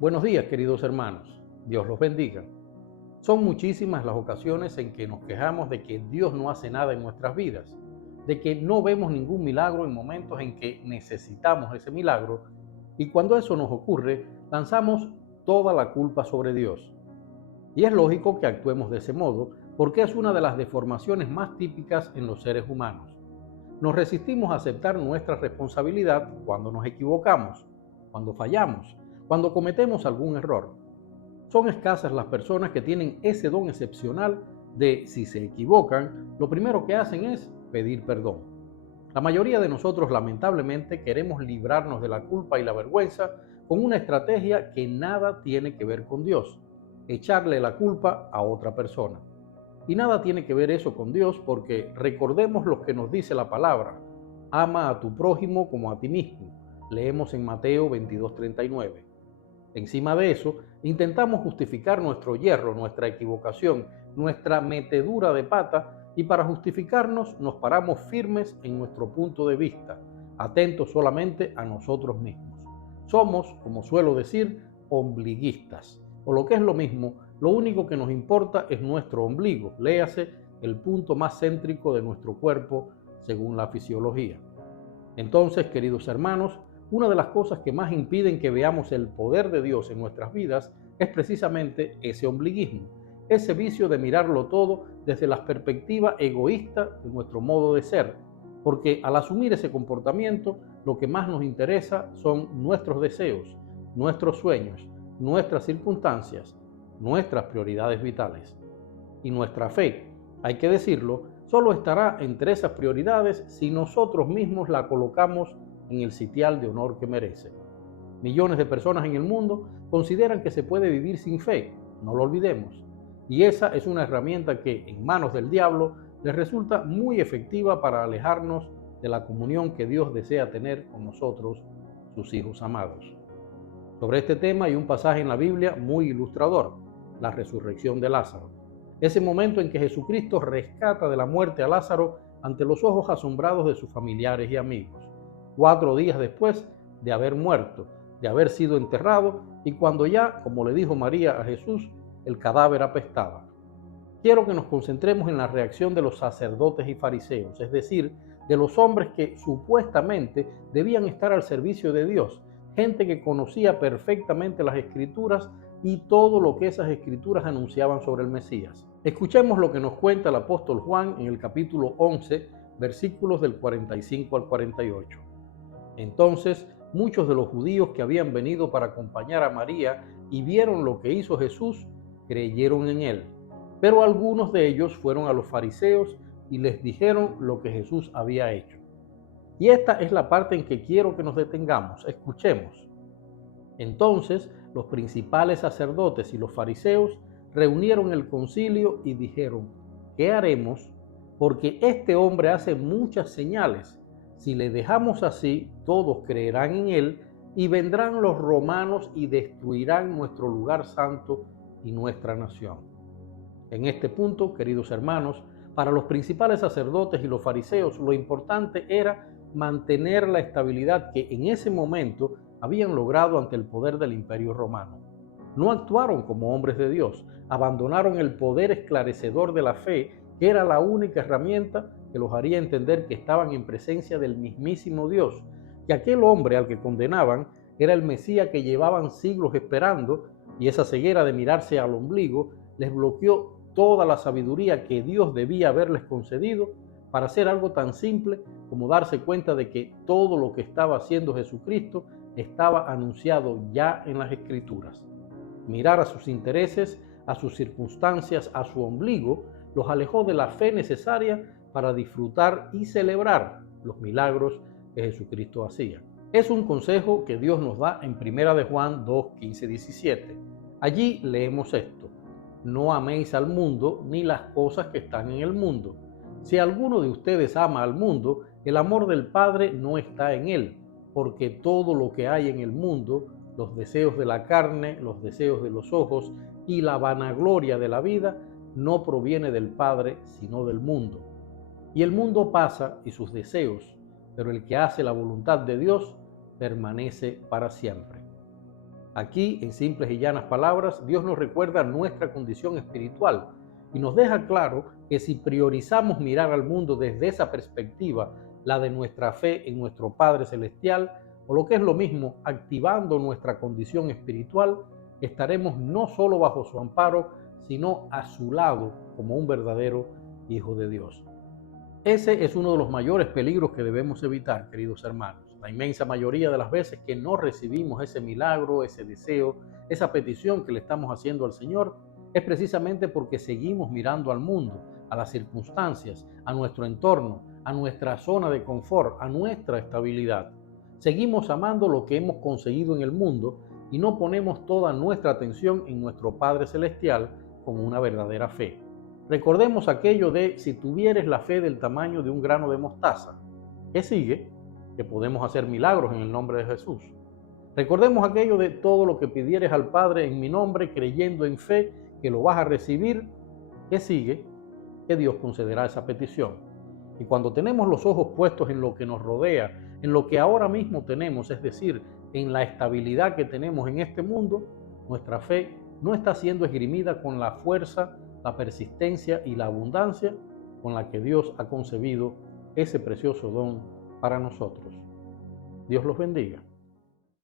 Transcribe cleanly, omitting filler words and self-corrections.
Buenos días, queridos hermanos. Dios los bendiga. Son muchísimas las ocasiones en que nos quejamos de que Dios no hace nada en nuestras vidas, de que no vemos ningún milagro en momentos en que necesitamos ese milagro, y cuando eso nos ocurre, lanzamos toda la culpa sobre Dios. Y es lógico que actuemos de ese modo, porque es una de las deformaciones más típicas en los seres humanos. Nos resistimos a aceptar nuestra responsabilidad cuando nos equivocamos, cuando fallamos, cuando cometemos algún error. Son escasas las personas que tienen ese don excepcional de, si se equivocan, lo primero que hacen es pedir perdón. La mayoría de nosotros lamentablemente queremos librarnos de la culpa y la vergüenza con una estrategia que nada tiene que ver con Dios: echarle la culpa a otra persona. Y nada tiene que ver eso con Dios, porque recordemos lo que nos dice la palabra: ama a tu prójimo como a ti mismo. Leemos en Mateo 22:39. Encima de eso, intentamos justificar nuestro yerro, nuestra equivocación, nuestra metedura de pata, y para justificarnos nos paramos firmes en nuestro punto de vista, atentos solamente a nosotros mismos. Somos, como suelo decir, ombliguistas, o lo que es lo mismo, lo único que nos importa es nuestro ombligo, léase el punto más céntrico de nuestro cuerpo según la fisiología. Entonces, queridos hermanos, una de las cosas que más impiden que veamos el poder de Dios en nuestras vidas es precisamente ese ombliguismo, ese vicio de mirarlo todo desde la perspectiva egoísta de nuestro modo de ser, porque al asumir ese comportamiento, lo que más nos interesa son nuestros deseos, nuestros sueños, nuestras circunstancias, nuestras prioridades vitales. Y nuestra fe, hay que decirlo, solo estará entre esas prioridades si nosotros mismos la colocamos en el sitial de honor que merece. Millones de personas en el mundo consideran que se puede vivir sin fe, no lo olvidemos. Y esa es una herramienta que, en manos del diablo, les resulta muy efectiva para alejarnos de la comunión que Dios desea tener con nosotros, sus hijos amados. Sobre este tema hay un pasaje en la Biblia muy ilustrador: la resurrección de Lázaro. Ese momento en que Jesucristo rescata de la muerte a Lázaro ante los ojos asombrados de sus familiares y amigos, 4 días después de haber muerto, de haber sido enterrado, y cuando ya, como le dijo María a Jesús, el cadáver apestaba. Quiero que nos concentremos en la reacción de los sacerdotes y fariseos, es decir, de los hombres que supuestamente debían estar al servicio de Dios, gente que conocía perfectamente las Escrituras y todo lo que esas Escrituras anunciaban sobre el Mesías. Escuchemos lo que nos cuenta el apóstol Juan en el capítulo 11, versículos del 45 al 48. Entonces, muchos de los judíos que habían venido para acompañar a María y vieron lo que hizo Jesús, creyeron en él. Pero algunos de ellos fueron a los fariseos y les dijeron lo que Jesús había hecho. Y esta es la parte en que quiero que nos detengamos. Escuchemos. Entonces, los principales sacerdotes y los fariseos reunieron el concilio y dijeron: ¿qué haremos? Porque este hombre hace muchas señales. Si le dejamos así, todos creerán en él, y vendrán los romanos y destruirán nuestro lugar santo y nuestra nación. En este punto, queridos hermanos, para los principales sacerdotes y los fariseos, lo importante era mantener la estabilidad que en ese momento habían logrado ante el poder del Imperio Romano. No actuaron como hombres de Dios, abandonaron el poder esclarecedor de la fe, que era la única herramienta que los haría entender que estaban en presencia del mismísimo Dios, que aquel hombre al que condenaban era el Mesías que llevaban siglos esperando, y esa ceguera de mirarse al ombligo les bloqueó toda la sabiduría que Dios debía haberles concedido para hacer algo tan simple como darse cuenta de que todo lo que estaba haciendo Jesucristo estaba anunciado ya en las Escrituras. Mirar a sus intereses, a sus circunstancias, a su ombligo, los alejó de la fe necesaria para disfrutar y celebrar los milagros que Jesucristo hacía. Es un consejo que Dios nos da en 1 de Juan 2, 15, 17. Allí leemos esto: no améis al mundo ni las cosas que están en el mundo. Si alguno de ustedes ama al mundo, el amor del Padre no está en él, porque todo lo que hay en el mundo, los deseos de la carne, los deseos de los ojos y la vanagloria de la vida, no proviene del Padre, sino del mundo. Y el mundo pasa y sus deseos, pero el que hace la voluntad de Dios permanece para siempre. Aquí, en simples y llanas palabras, Dios nos recuerda nuestra condición espiritual y nos deja claro que si priorizamos mirar al mundo desde esa perspectiva, la de nuestra fe en nuestro Padre Celestial, o lo que es lo mismo, activando nuestra condición espiritual, estaremos no solo bajo su amparo, sino a su lado como un verdadero Hijo de Dios. Ese es uno de los mayores peligros que debemos evitar, queridos hermanos. La inmensa mayoría de las veces que no recibimos ese milagro, ese deseo, esa petición que le estamos haciendo al Señor, es precisamente porque seguimos mirando al mundo, a las circunstancias, a nuestro entorno, a nuestra zona de confort, a nuestra estabilidad. Seguimos amando lo que hemos conseguido en el mundo y no ponemos toda nuestra atención en nuestro Padre Celestial con una verdadera fe. Recordemos aquello de si tuvieres la fe del tamaño de un grano de mostaza. ¿Qué sigue? Que podemos hacer milagros en el nombre de Jesús. Recordemos aquello de todo lo que pidieres al Padre en mi nombre, creyendo en fe que lo vas a recibir. ¿Qué sigue? Que Dios concederá esa petición. Y cuando tenemos los ojos puestos en lo que nos rodea, en lo que ahora mismo tenemos, es decir, en la estabilidad que tenemos en este mundo, nuestra fe no está siendo esgrimida con la fuerza, la persistencia y la abundancia con la que Dios ha concebido ese precioso don para nosotros. Dios los bendiga.